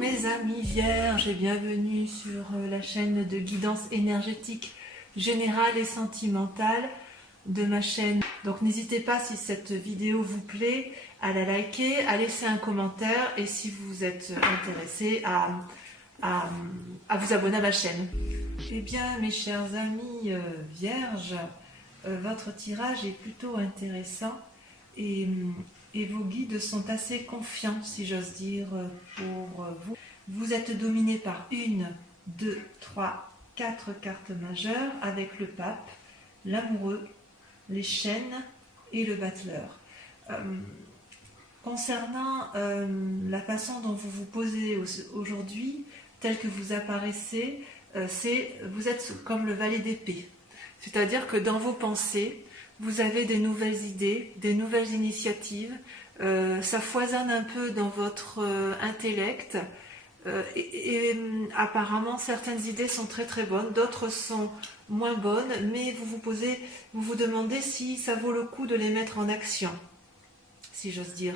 mes amis vierges et bienvenue sur la chaîne de guidance énergétique générale et sentimentale de ma chaîne. Donc n'hésitez pas, si cette vidéo vous plaît, à la liker, à laisser un commentaire et si vous êtes intéressé à vous abonner à ma chaîne. Eh bien mes chers amis vierges, votre tirage est plutôt intéressant et vos guides sont assez confiants, si j'ose dire, pour vous. Vous êtes dominé par 1, 2, 3, 4 cartes majeures avec le pape, l'amoureux, les chaînes et le battleur. Concernant la façon dont vous vous posez aujourd'hui, tel que vous apparaissez, vous êtes comme le valet d'épée. C'est-à-dire que dans vos pensées, vous avez des nouvelles idées, des nouvelles initiatives, ça foisonne un peu dans votre intellect et apparemment certaines idées sont très très bonnes, d'autres sont moins bonnes, mais vous vous demandez si ça vaut le coup de les mettre en action, si j'ose dire.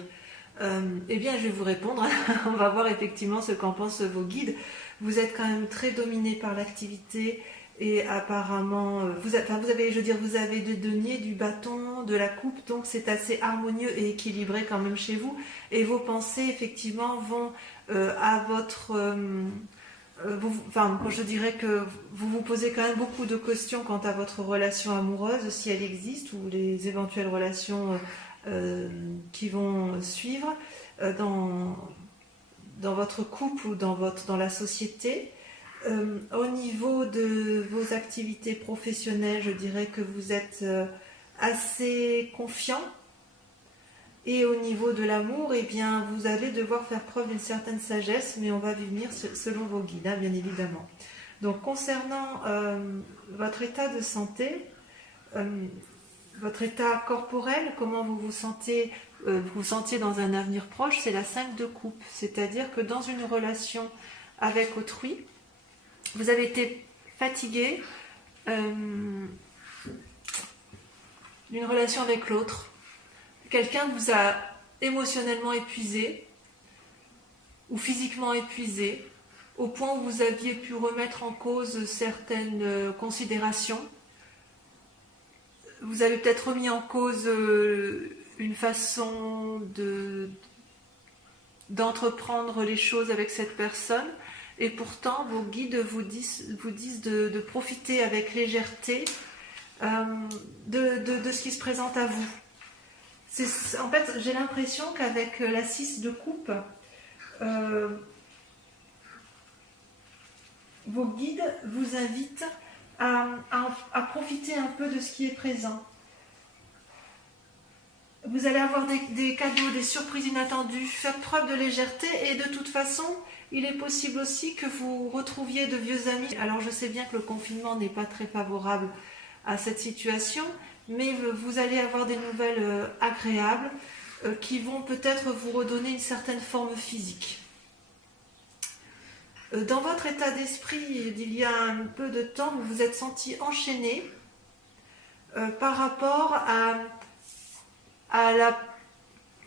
Eh bien je vais vous répondre, on va voir effectivement ce qu'en pensent vos guides. Vous êtes quand même très dominé par l'activité. Et apparemment, vous avez des deniers, du bâton, de la coupe, donc c'est assez harmonieux et équilibré quand même chez vous. Et vos pensées, effectivement, vont à votre... je dirais que vous vous posez quand même beaucoup de questions quant à votre relation amoureuse, si elle existe, ou les éventuelles relations qui vont suivre dans votre couple ou dans la société. Au niveau de vos activités professionnelles, je dirais que vous êtes assez confiant. Et au niveau de l'amour, eh bien, vous allez devoir faire preuve d'une certaine sagesse, mais on va y venir selon vos guides, hein, bien évidemment. Donc, concernant votre état de santé, votre état corporel, comment vous vous sentiez dans un avenir proche, c'est la 5 de coupe. C'est-à-dire que dans une relation avec autrui, vous avez été fatigué d'une relation avec l'autre. Quelqu'un vous a émotionnellement épuisé ou physiquement épuisé au point où vous aviez pu remettre en cause certaines considérations. Vous avez peut-être remis en cause une façon d'entreprendre les choses avec cette personne. Et pourtant, vos guides vous disent de profiter avec légèreté de ce qui se présente à vous. En fait, j'ai l'impression qu'avec la 6 de coupe, vos guides vous invitent à profiter un peu de ce qui est présent. Vous allez avoir des cadeaux, des surprises inattendues, faites preuve de légèreté et de toute façon, il est possible aussi que vous retrouviez de vieux amis. Alors je sais bien que le confinement n'est pas très favorable à cette situation, mais vous allez avoir des nouvelles agréables qui vont peut-être vous redonner une certaine forme physique. Dans votre état d'esprit, il y a un peu de temps, vous vous êtes senti enchaîné par rapport à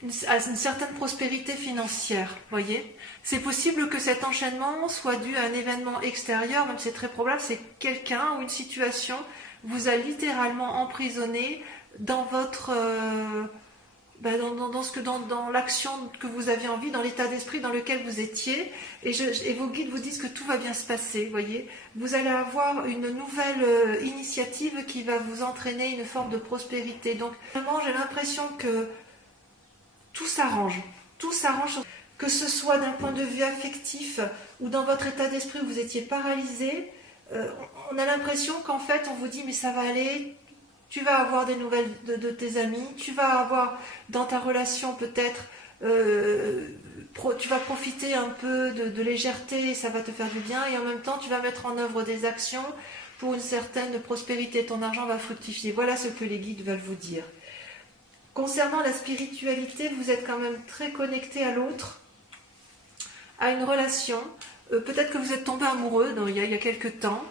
une certaine prospérité financière, voyez. C'est possible que cet enchaînement soit dû à un événement extérieur, même c'est très probable, c'est quelqu'un ou une situation vous a littéralement emprisonné dans votre dans l'action que vous aviez envie, dans l'état d'esprit dans lequel vous étiez, et vos guides vous disent que tout va bien se passer, voyez. Vous allez avoir une nouvelle initiative qui va vous entraîner une forme de prospérité. Donc vraiment, j'ai l'impression que tout s'arrange, que ce soit d'un point de vue affectif ou dans votre état d'esprit où vous étiez paralysé. On a l'impression qu'en fait on vous dit mais ça va aller, tu vas avoir des nouvelles de tes amis, tu vas avoir dans ta relation peut-être, tu vas profiter un peu de légèreté et ça va te faire du bien, et en même temps tu vas mettre en œuvre des actions pour une certaine prospérité, ton argent va fructifier. Voilà ce que les guides veulent vous dire. Concernant la spiritualité, vous êtes quand même très connecté à l'autre, à une relation. Peut-être que vous êtes tombé amoureux il y a quelques temps,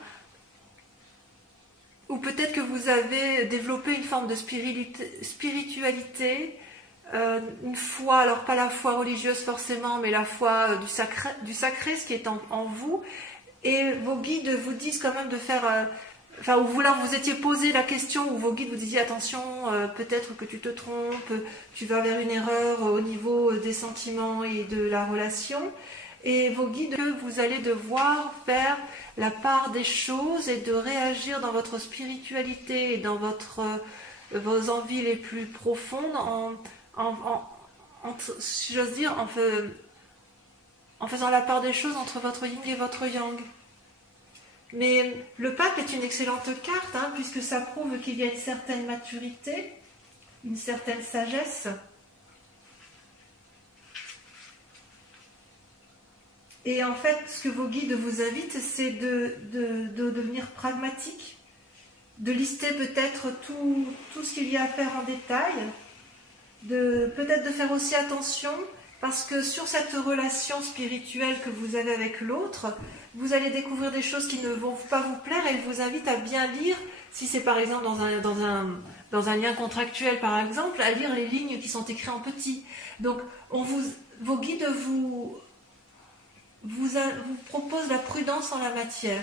ou peut-être que vous avez développé une forme de spiritualité une foi, alors pas la foi religieuse forcément, mais la foi du sacré, ce qui est en vous. Et vos guides vous disent quand même de faire... Enfin, ou là, vous étiez posé la question, où vos guides vous disaient attention, peut-être que tu te trompes, tu vas vers une erreur au niveau des sentiments et de la relation. Et vos guides, vous allez devoir faire la part des choses et de réagir dans votre spiritualité et dans vos envies les plus profondes si j'ose dire, en faisant la part des choses entre votre yin et votre yang. Mais le pape est une excellente carte, hein, puisque ça prouve qu'il y a une certaine maturité, une certaine sagesse. Et en fait, ce que vos guides vous invitent, c'est de devenir pragmatique, de lister peut-être tout ce qu'il y a à faire en détail, peut-être de faire aussi attention, parce que sur cette relation spirituelle que vous avez avec l'autre, vous allez découvrir des choses qui ne vont pas vous plaire, et il vous invite à bien lire, si c'est par exemple dans un lien contractuel par exemple, à lire les lignes qui sont écrites en petit. Donc vos guides vous proposent la prudence en la matière.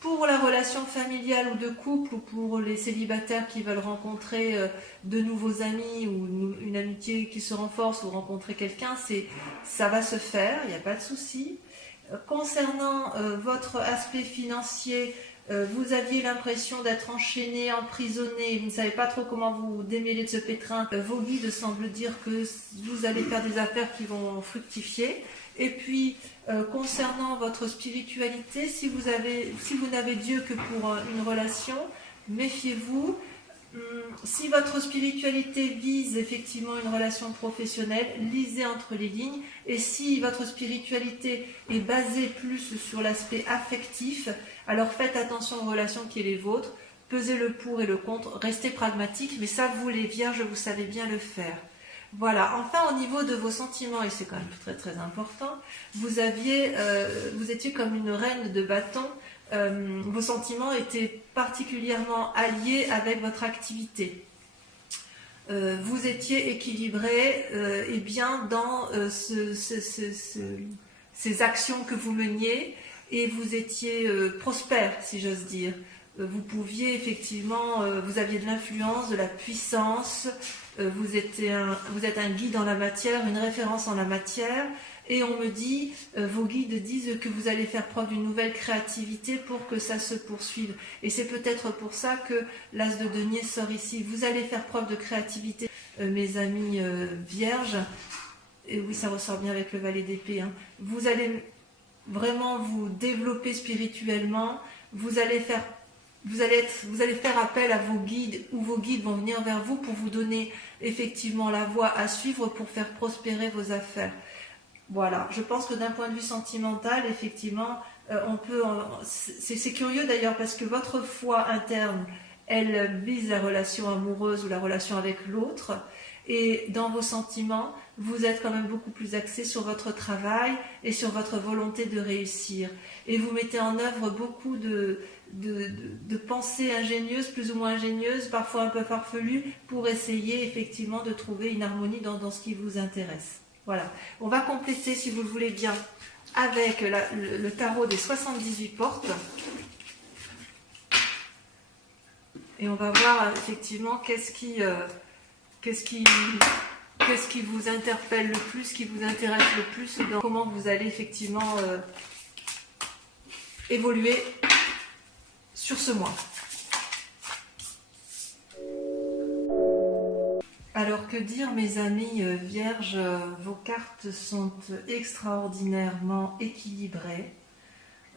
Pour la relation familiale ou de couple, ou pour les célibataires qui veulent rencontrer de nouveaux amis, ou une amitié qui se renforce, ou rencontrer quelqu'un, ça va se faire, il n'y a pas de souci. Concernant votre aspect financier, vous aviez l'impression d'être enchaîné, emprisonné, vous ne savez pas trop comment vous démêler de ce pétrin. Vos guides semblent dire que vous allez faire des affaires qui vont fructifier. Et puis, concernant votre spiritualité, si vous n'avez Dieu que pour une relation, méfiez-vous. Si votre spiritualité vise effectivement une relation professionnelle, lisez entre les lignes. Et si votre spiritualité est basée plus sur l'aspect affectif, alors faites attention aux relations qui sont les vôtres, pesez le pour et le contre, restez pragmatique, mais ça, vous les vierges, vous savez bien le faire. Voilà, enfin au niveau de vos sentiments, et c'est quand même très très important, vous étiez comme une reine de bâton. Vos sentiments étaient particulièrement alliés avec votre activité. Vous étiez équilibré et bien dans ces actions que vous meniez, et vous étiez prospère, si j'ose dire. Vous pouviez effectivement, vous aviez de l'influence, de la puissance, vous êtes un guide en la matière, une référence en la matière. Et on me dit, vos guides disent que vous allez faire preuve d'une nouvelle créativité pour que ça se poursuive. Et c'est peut-être pour ça que l'as de denier sort ici. Vous allez faire preuve de créativité, mes amis vierges. Et oui, ça ressort bien avec le valet d'épée. Hein. Vous allez vraiment vous développer spirituellement. Vous allez faire appel à vos guides, ou vos guides vont venir vers vous pour vous donner effectivement la voie à suivre pour faire prospérer vos affaires. Voilà, je pense que d'un point de vue sentimental, effectivement, c'est curieux d'ailleurs, parce que votre foi interne, elle vise la relation amoureuse ou la relation avec l'autre, et dans vos sentiments, vous êtes quand même beaucoup plus axé sur votre travail et sur votre volonté de réussir. Et vous mettez en œuvre beaucoup de pensées ingénieuses, plus ou moins ingénieuses, parfois un peu farfelues, pour essayer effectivement de trouver une harmonie dans ce qui vous intéresse. Voilà. On va compléter, si vous le voulez bien, avec le tarot des 78 portes. Et on va voir effectivement qu'est-ce qui vous interpelle le plus, qui vous intéresse le plus, dans comment vous allez effectivement évoluer sur ce mois. Alors que dire, mes amis vierges, vos cartes sont extraordinairement équilibrées.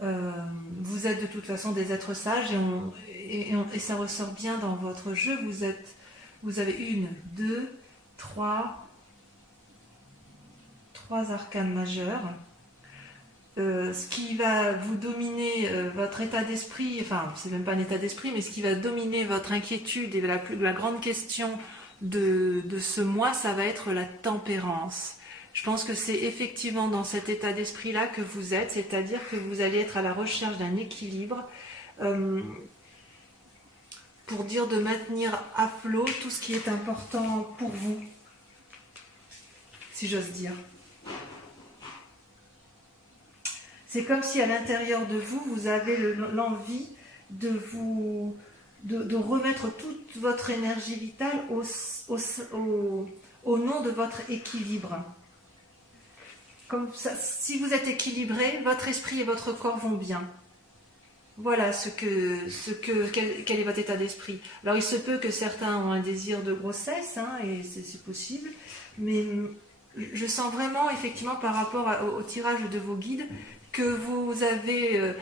Vous êtes de toute façon des êtres sages, et ça ressort bien dans votre jeu. Vous avez 3 arcanes majeures. Ce qui va vous dominer votre état d'esprit, enfin c'est même pas un état d'esprit, mais ce qui va dominer votre inquiétude et la grande question de ce mois, ça va être la tempérance. Je pense que c'est effectivement dans cet état d'esprit-là que vous êtes, c'est-à-dire que vous allez être à la recherche d'un équilibre pour dire de maintenir à flot tout ce qui est important pour vous. si j'ose dire. C'est comme si à l'intérieur de vous, vous avez l'envie de remettre toute votre énergie vitale au nom de votre équilibre. Comme ça, si vous êtes équilibré, votre esprit et votre corps vont bien. Voilà quel est votre état d'esprit. Alors il se peut que certains ont un désir de grossesse, hein, et c'est possible, mais je sens vraiment effectivement par rapport au tirage de vos guides que vous avez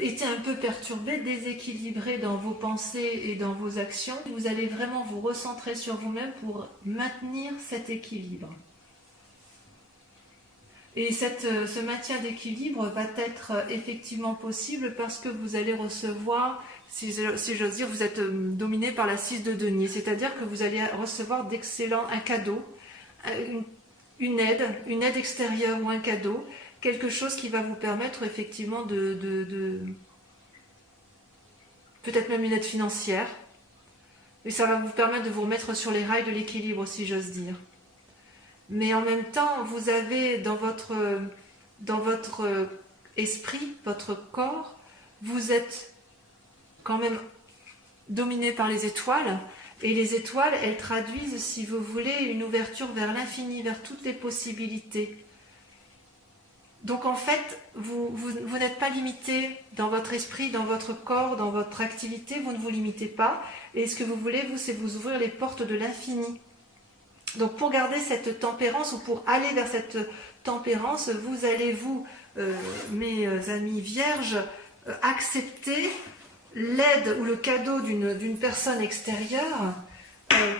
été un peu perturbé, déséquilibré dans vos pensées et dans vos actions. Vous allez vraiment vous recentrer sur vous-même pour maintenir cet équilibre. Et ce maintien d'équilibre va être effectivement possible parce que vous allez recevoir, si j'ose dire, vous êtes dominé par la 6 de denier, c'est-à-dire que vous allez recevoir un cadeau, une aide extérieure ou un cadeau, quelque chose qui va vous permettre effectivement peut-être même une aide financière, et ça va vous permettre de vous remettre sur les rails de l'équilibre, si j'ose dire. Mais en même temps, vous avez dans votre esprit, votre corps, vous êtes quand même dominé par les étoiles. Et les étoiles, elles traduisent, si vous voulez, une ouverture vers l'infini, vers toutes les possibilités. Donc en fait, vous n'êtes pas limité dans votre esprit, dans votre corps, dans votre activité, vous ne vous limitez pas. Et ce que vous voulez, vous, c'est vous ouvrir les portes de l'infini. Donc pour garder cette tempérance ou pour aller vers cette tempérance, vous allez mes amis vierges, accepter l'aide ou le cadeau d'une personne extérieure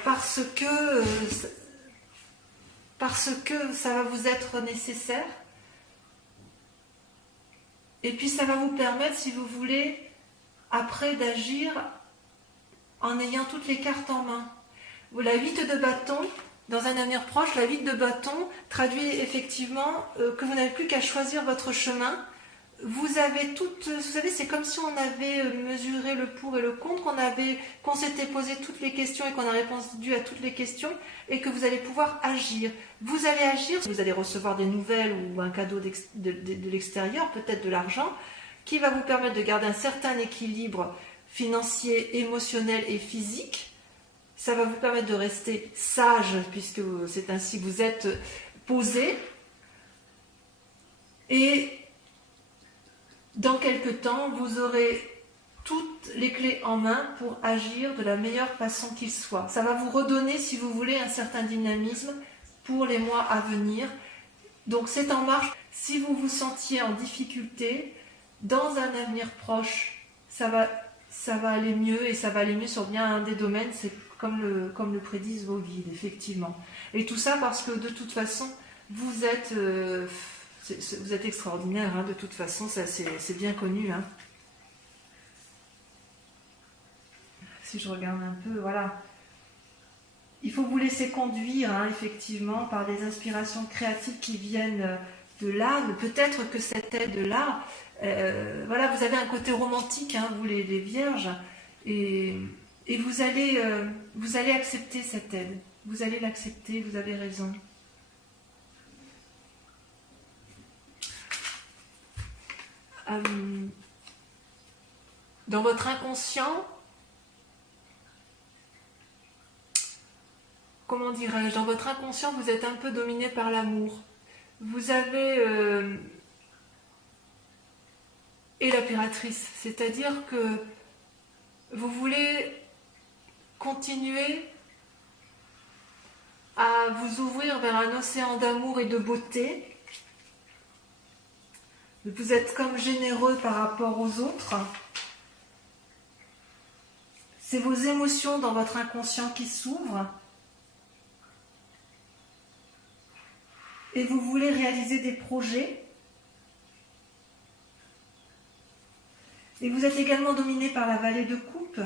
parce que ça va vous être nécessaire. Et puis ça va vous permettre, si vous voulez, après d'agir en ayant toutes les cartes en main. La 8 de bâton, dans un avenir proche, la 8 de bâton traduit effectivement que vous n'avez plus qu'à choisir votre chemin. Vous avez vous savez, c'est comme si on avait mesuré le pour et le contre, qu'on s'était posé toutes les questions et qu'on a répondu à toutes les questions et que vous allez pouvoir agir. Vous allez agir, vous allez recevoir des nouvelles ou un cadeau de l'extérieur, peut-être de l'argent, qui va vous permettre de garder un certain équilibre financier, émotionnel et physique. Ça va vous permettre de rester sage, puisque c'est ainsi que vous êtes posé. Et dans quelque temps, vous aurez toutes les clés en main pour agir de la meilleure façon qu'il soit. Ça va vous redonner, si vous voulez, un certain dynamisme pour les mois à venir. Donc c'est en marche. Si vous vous sentiez en difficulté, dans un avenir proche, ça va aller mieux, et ça va aller mieux sur bien un des domaines, c'est comme le prédisent vos guides, effectivement. Et tout ça parce que de toute façon, vous êtes extraordinaire, hein, de toute façon, ça c'est bien connu. Hein. Si je regarde un peu, voilà. Il faut vous laisser conduire, hein, effectivement, par des inspirations créatives qui viennent de l'âme. Peut-être que cette aide-là, voilà, vous avez un côté romantique, hein, vous les vierges, et vous allez accepter cette aide. Vous allez l'accepter, vous avez raison. Dans votre inconscient, comment dirais-je, dans votre inconscient, vous êtes un peu dominé par l'amour. Vous avez et l'impératrice, c'est-à-dire que vous voulez continuer à vous ouvrir vers un océan d'amour et de beauté. Vous êtes comme généreux par rapport aux autres. C'est vos émotions dans votre inconscient qui s'ouvrent. Et vous voulez réaliser des projets. Et vous êtes également dominé par la vallée de coupe.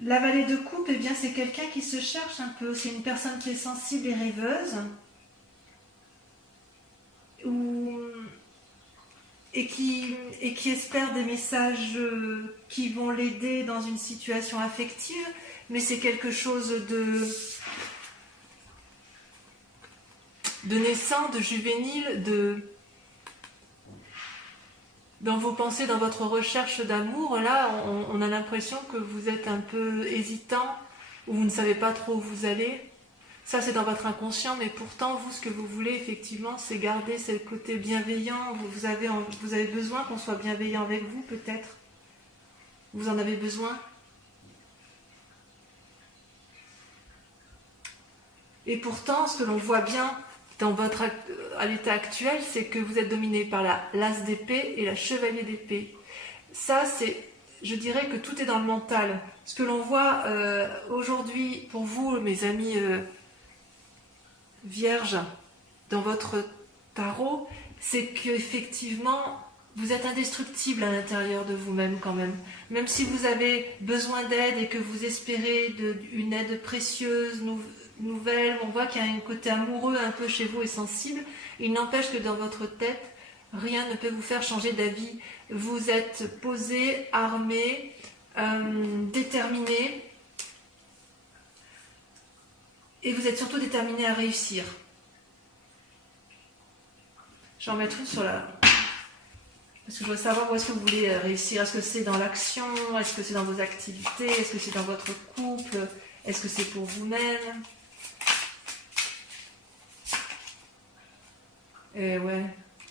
La vallée de coupe, eh bien, c'est quelqu'un qui se cherche un peu. C'est une personne qui est sensible et rêveuse. Et qui espère des messages qui vont l'aider dans une situation affective. mais c'est quelque chose de naissant, de juvénile, dans vos pensées, dans votre recherche d'amour. Là, on a l'impression que vous êtes un peu hésitant, ou vous ne savez pas trop où vous allez. Ça, c'est dans votre inconscient, mais pourtant, vous, ce que vous voulez, effectivement, c'est garder ce côté bienveillant. Vous avez besoin qu'on soit bienveillant avec vous, peut-être. Vous en avez besoin. Et pourtant, ce que l'on voit bien à l'état actuel, c'est que vous êtes dominé par l'as d'épée et la chevalier d'épée. Ça, je dirais que tout est dans le mental. Ce que l'on voit aujourd'hui, pour vous, mes amis vierges, dans votre tarot, c'est qu'effectivement, vous êtes indestructible à l'intérieur de vous-même quand même. Même si vous avez besoin d'aide et que vous espérez une aide précieuse, nouvelle, on voit qu'il y a un côté amoureux un peu chez vous et sensible, il n'empêche que dans votre tête, rien ne peut vous faire changer d'avis. Vous êtes posé, armé, déterminé, et vous êtes surtout déterminé à réussir. Je vais en mettre une sur la... Parce que je veux savoir où est-ce que vous voulez réussir. Est-ce que c'est dans l'action? Est-ce que c'est dans vos activités? Est-ce que c'est dans votre couple? Est-ce que c'est pour vous-même? Et ouais,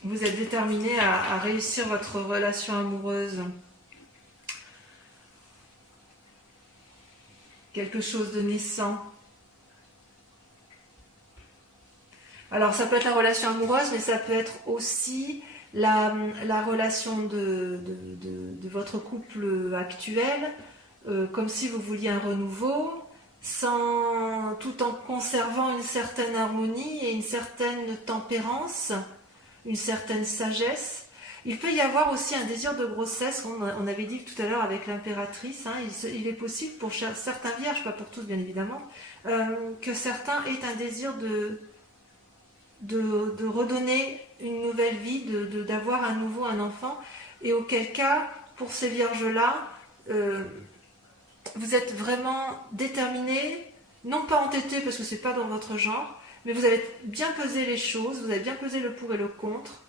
vous êtes déterminé à réussir votre relation amoureuse. Quelque chose de naissant. Alors ça peut être la relation amoureuse, mais ça peut être aussi la relation de votre couple actuel, comme si vous vouliez un renouveau, tout en conservant une certaine harmonie et une certaine tempérance, une certaine sagesse. Il peut y avoir aussi un désir de grossesse, on avait dit tout à l'heure avec l'impératrice, hein, il est possible pour certains vierges, pas pour tous bien évidemment, que certains aient un désir de redonner une nouvelle vie, d'avoir à nouveau un enfant, et auquel cas, pour ces vierges-là, vous êtes vraiment déterminés, non pas entêtés parce que c'est pas dans votre genre, mais vous avez bien pesé les choses, vous avez bien pesé le pour et le contre,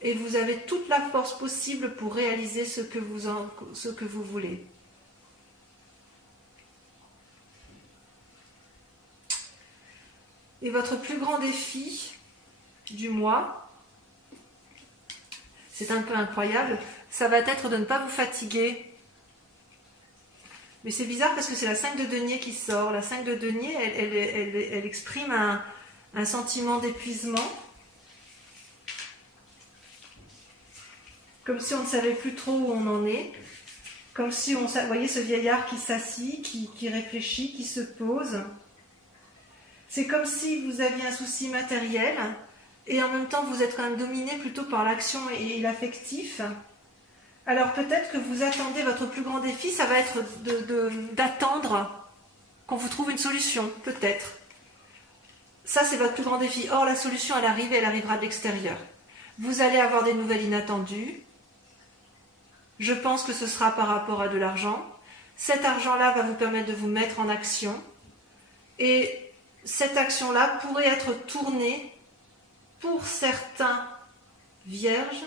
et vous avez toute la force possible pour réaliser ce que vous voulez. Et votre plus grand défi du mois, c'est un peu incroyable, ça va être de ne pas vous fatiguer. Mais c'est bizarre parce que c'est la 5 de denier qui sort. La 5 de denier, elle exprime un sentiment d'épuisement. Comme si on ne savait plus trop où on en est. Comme si vous voyez ce vieillard qui s'assit, qui réfléchit, qui se pose. C'est comme si vous aviez un souci matériel et en même temps vous êtes quand même dominé plutôt par l'action et l'affectif. Alors peut-être que vous attendez, votre plus grand défi, ça va être d'attendre qu'on vous trouve une solution, peut-être. Ça, c'est votre plus grand défi. Or, la solution, elle arrivera de l'extérieur. Vous allez avoir des nouvelles inattendues. Je pense que ce sera par rapport à de l'argent. Cet argent-là va vous permettre de vous mettre en action. Et cette action-là pourrait être tournée, pour certains vierges,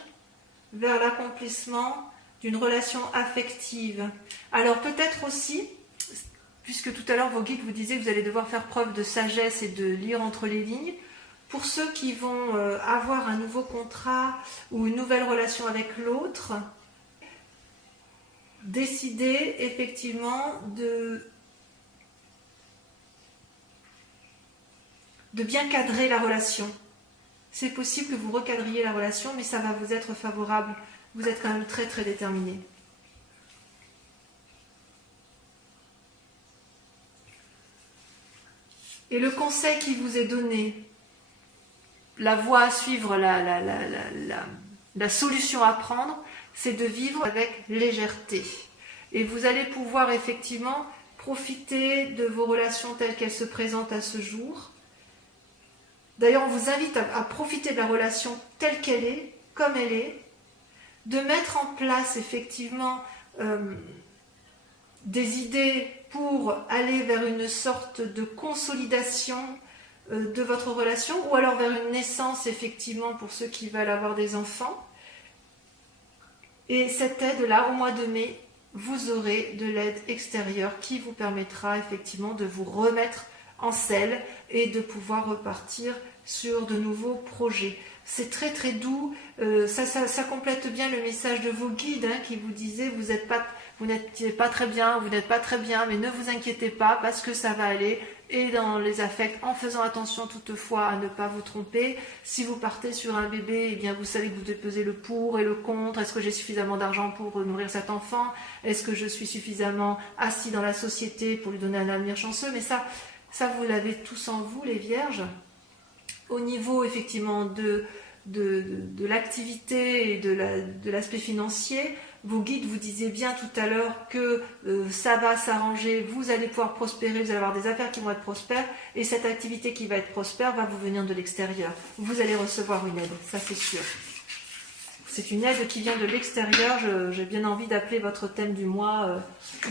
vers l'accomplissement d'une relation affective. Alors peut-être aussi, puisque tout à l'heure vos guides vous disaient que vous allez devoir faire preuve de sagesse et de lire entre les lignes, pour ceux qui vont avoir un nouveau contrat ou une nouvelle relation avec l'autre, décidez effectivement de bien cadrer la relation. C'est possible que vous recadriez la relation, mais ça va vous être favorable. Vous êtes quand même très très déterminé. Et le conseil qui vous est donné, la voie à suivre, la solution à prendre, c'est de vivre avec légèreté. Et vous allez pouvoir effectivement profiter de vos relations telles qu'elles se présentent à ce jour. D'ailleurs, on vous invite à profiter de la relation telle qu'elle est, comme elle est, de mettre en place effectivement des idées pour aller vers une sorte de consolidation de votre relation, ou alors vers une naissance, effectivement, pour ceux qui veulent avoir des enfants. Et cette aide-là, au mois de mai, vous aurez de l'aide extérieure qui vous permettra effectivement de vous remettre en selle et de pouvoir repartir sur de nouveaux projets. C'est très très doux, ça complète bien le message de vos guides qui vous disaient vous n'êtes pas très bien, mais ne vous inquiétez pas parce que ça va aller. Et dans les affects, en faisant attention toutefois à ne pas vous tromper. Si vous partez sur un bébé, eh bien vous savez que vous devez peser le pour et le contre. Est-ce que j'ai suffisamment d'argent pour nourrir cet enfant? Est-ce que je suis suffisamment assis dans la société pour lui donner un avenir chanceux? Mais ça vous l'avez tous en vous, les vierges. Au niveau effectivement de l'activité et de l'aspect financier, vos guides vous disaient bien tout à l'heure que ça va s'arranger, vous allez pouvoir prospérer, vous allez avoir des affaires qui vont être prospères, et cette activité qui va être prospère va vous venir de l'extérieur. Vous allez recevoir une aide, ça c'est sûr. C'est une aide qui vient de l'extérieur. J'ai bien envie d'appeler votre thème du mois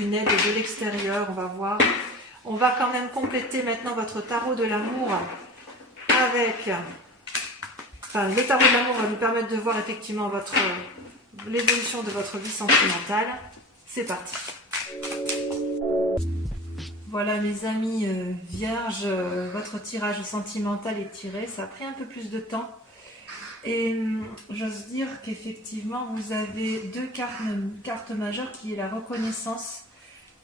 une aide de l'extérieur. On va voir. On va quand même compléter maintenant votre tarot de l'amour avec... Enfin, le tarot de l'amour va nous permettre de voir effectivement l'évolution de votre vie sentimentale. C'est parti. Voilà mes amis vierges, votre tirage sentimental est tiré. Ça a pris un peu plus de temps. Et j'ose dire qu'effectivement vous avez deux cartes majeures qui est la reconnaissance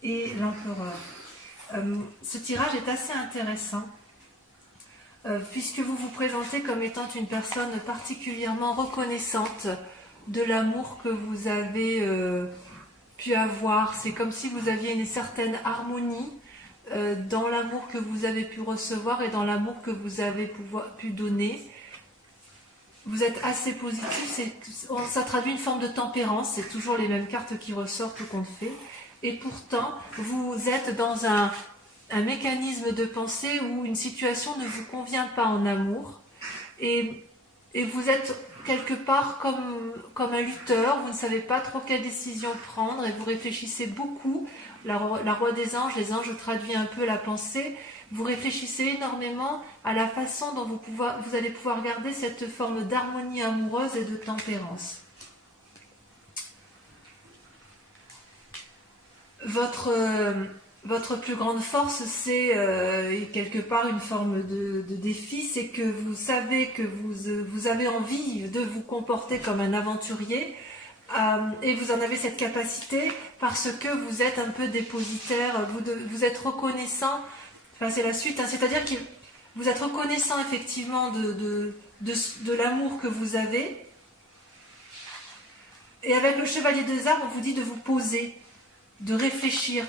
et l'empereur. Ce tirage est assez intéressant. Puisque vous vous présentez comme étant une personne particulièrement reconnaissante de l'amour que vous avez pu avoir. C'est comme si vous aviez une certaine harmonie dans l'amour que vous avez pu recevoir et dans l'amour que vous avez pu donner. Vous êtes assez positif, ça traduit une forme de tempérance, c'est toujours les mêmes cartes qui ressortent tout compte fait. Et pourtant, vous êtes dans un mécanisme de pensée où une situation ne vous convient pas en amour et vous êtes quelque part comme un lutteur, vous ne savez pas trop quelle décision prendre et vous réfléchissez beaucoup. La roi des anges, les anges traduisent un peu la pensée. Vous réfléchissez énormément à la façon dont vous allez pouvoir garder cette forme d'harmonie amoureuse et de tempérance. Votre plus grande force, c'est quelque part une forme de défi, c'est que vous savez que vous avez envie de vous comporter comme un aventurier et vous en avez cette capacité parce que vous êtes un peu dépositaire, vous êtes reconnaissant, enfin c'est la suite, c'est-à-dire que vous êtes reconnaissant effectivement de l'amour que vous avez et avec le chevalier des arbres, on vous dit de vous poser, de réfléchir.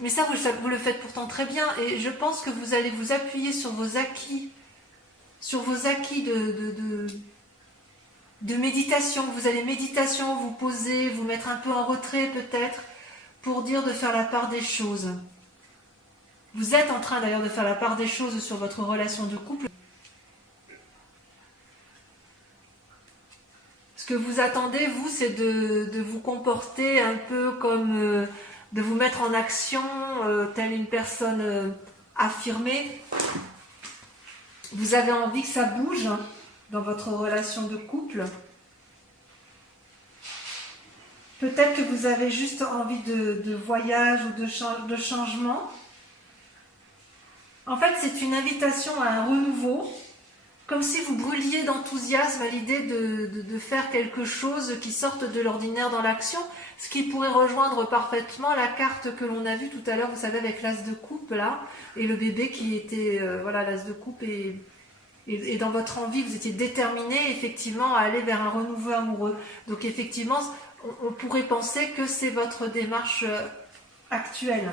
Mais ça, vous le faites pourtant très bien et je pense que vous allez vous appuyer sur vos acquis de méditation. Vous allez méditation, vous poser, vous mettre un peu en retrait peut-être pour dire de faire la part des choses. Vous êtes en train d'ailleurs de faire la part des choses sur votre relation de couple. Ce que vous attendez, vous, c'est de vous comporter un peu comme... de vous mettre en action telle une personne affirmée. Vous avez envie que ça bouge dans votre relation de couple. Peut-être que vous avez juste envie de voyage ou de changement. En fait, c'est une invitation à un renouveau, comme si vous brûliez d'enthousiasme à l'idée de faire quelque chose qui sorte de l'ordinaire dans l'action, ce qui pourrait rejoindre parfaitement la carte que l'on a vue tout à l'heure, vous savez, avec l'as de coupe là, et le bébé qui était, voilà, l'as de coupe, et dans votre envie, vous étiez déterminé effectivement à aller vers un renouveau amoureux. Donc effectivement, on pourrait penser que c'est votre démarche actuelle.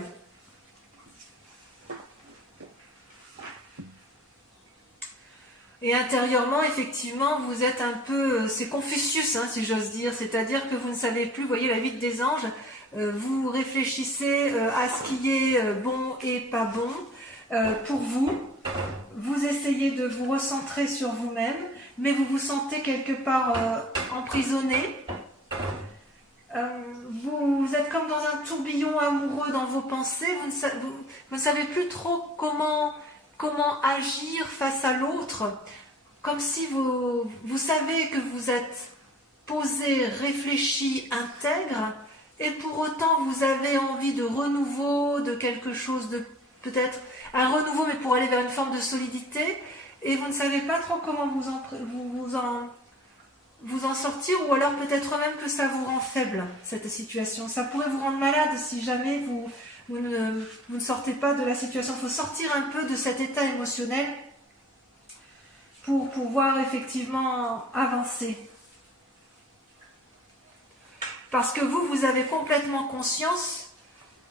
Et intérieurement, effectivement, vous êtes un peu... c'est Confucius, si j'ose dire. C'est-à-dire que vous ne savez plus, vous voyez la 8 des anges, vous réfléchissez à ce qui est bon et pas bon pour vous. Vous essayez de vous recentrer sur vous-même, mais vous vous sentez quelque part emprisonné. Vous vous êtes comme dans un tourbillon amoureux dans vos pensées, vous ne savez plus trop comment agir face à l'autre, comme si vous savez que vous êtes posé, réfléchi, intègre, et pour autant vous avez envie de renouveau, de quelque chose de peut-être un renouveau, mais pour aller vers une forme de solidité, et vous ne savez pas trop comment vous en sortir, ou alors peut-être même que ça vous rend faible, cette situation. Ça pourrait vous rendre malade si jamais vous ne sortez pas de la situation. Il faut sortir un peu de cet état émotionnel pour pouvoir effectivement avancer. Parce que vous avez complètement conscience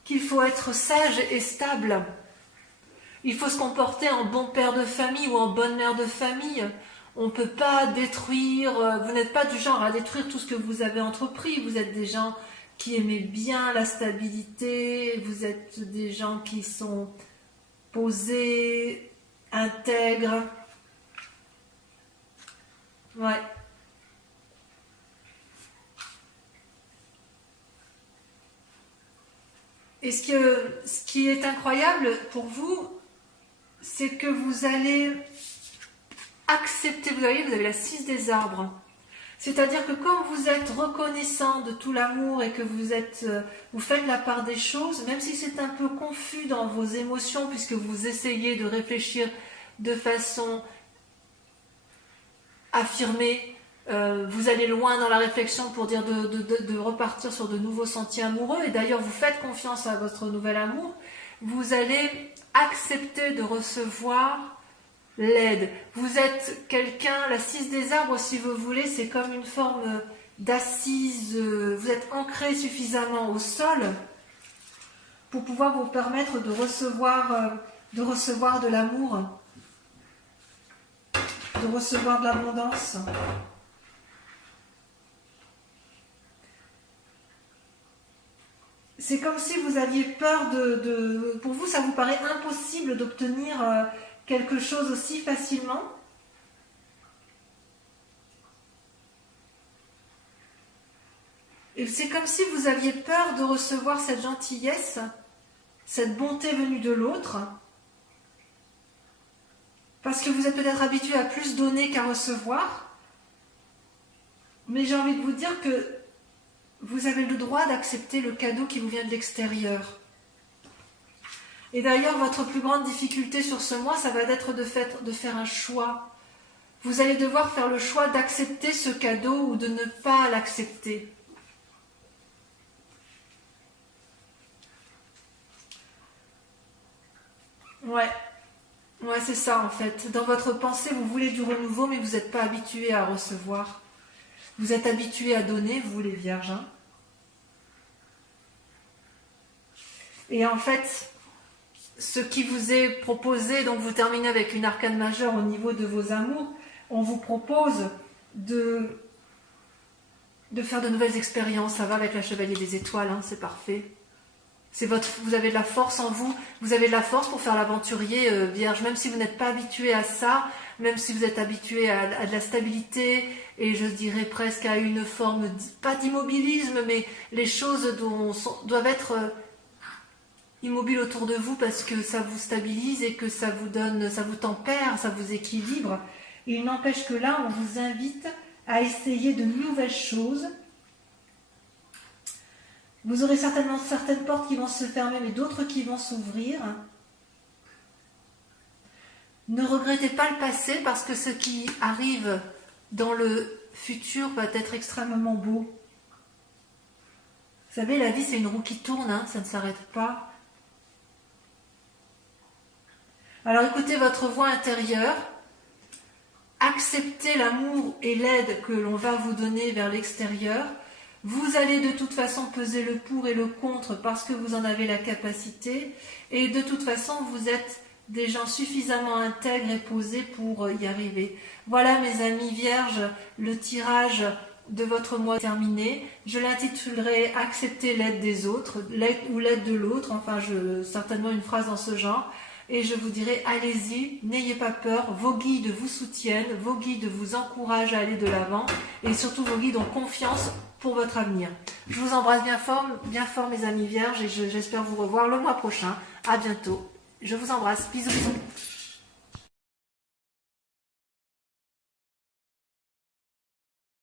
qu'il faut être sage et stable. Il faut se comporter en bon père de famille ou en bonne mère de famille. On ne peut pas détruire, vous n'êtes pas du genre à détruire tout ce que vous avez entrepris. Vous êtes des gens qui aimez bien la stabilité, vous êtes des gens qui sont posés, intègres. Ouais. Et ce qui est incroyable pour vous, c'est que vous allez accepter, vous avez la 6 des arbres. C'est-à-dire que quand vous êtes reconnaissant de tout l'amour et que vous faites la part des choses, même si c'est un peu confus dans vos émotions, puisque vous essayez de réfléchir de façon affirmée, vous allez loin dans la réflexion pour dire de repartir sur de nouveaux sentiers amoureux, et d'ailleurs vous faites confiance à votre nouvel amour, vous allez accepter de recevoir l'aide. Vous êtes quelqu'un, la 6 des arbres si vous voulez, c'est comme une forme d'assise, vous êtes ancré suffisamment au sol pour pouvoir vous permettre de recevoir de l'amour, de recevoir de l'abondance. C'est comme si vous aviez peur pour vous, ça vous paraît impossible d'obtenir quelque chose aussi facilement. Et c'est comme si vous aviez peur de recevoir cette gentillesse, cette bonté venue de l'autre, parce que vous êtes peut-être habitué à plus donner qu'à recevoir. Mais j'ai envie de vous dire que vous avez le droit d'accepter le cadeau qui vous vient de l'extérieur. Et d'ailleurs, votre plus grande difficulté sur ce mois, ça va être de faire un choix. Vous allez devoir faire le choix d'accepter ce cadeau ou de ne pas l'accepter. Ouais, c'est ça en fait. Dans votre pensée, vous voulez du renouveau, mais vous n'êtes pas habitué à recevoir. Vous êtes habitué à donner, vous les vierges. Hein. Et en fait, ce qui vous est proposé, donc vous terminez avec une arcane majeure au niveau de vos amours, on vous propose de faire de nouvelles expériences. Ça va avec la chevalier des étoiles, hein, c'est parfait. Vous avez de la force en vous, vous avez de la force pour faire l'aventurier vierge, même si vous n'êtes pas habitué à ça, même si vous êtes habitué à de la stabilité, et je dirais presque à une forme, pas d'immobilisme, mais les choses doivent être immobiles autour de vous parce que ça vous stabilise et que ça vous tempère, ça vous équilibre. Et il n'empêche que là, on vous invite à essayer de nouvelles choses. Vous aurez certainement certaines portes qui vont se fermer, mais d'autres qui vont s'ouvrir. Ne regrettez pas le passé, parce que ce qui arrive dans le futur va être extrêmement beau. Vous savez, la vie, c'est une roue qui tourne, hein, ça ne s'arrête pas. Alors écoutez votre voix intérieure, acceptez l'amour et l'aide que l'on va vous donner vers l'extérieur. Vous allez de toute façon peser le pour et le contre parce que vous en avez la capacité, et de toute façon vous êtes des gens suffisamment intègres et posés pour y arriver. Voilà mes amis vierges, le tirage de votre mois terminé. Je l'intitulerai Accepter l'aide des autres, l'aide ou l'aide de l'autre, enfin certainement une phrase dans ce genre. et je vous dirai, allez-y, n'ayez pas peur, vos guides vous soutiennent, vos guides vous encouragent à aller de l'avant, et surtout vos guides ont confiance pour votre avenir. Je vous embrasse bien fort mes amis vierges, et j'espère vous revoir le mois prochain. À bientôt. Je vous embrasse. Bisous, bisous.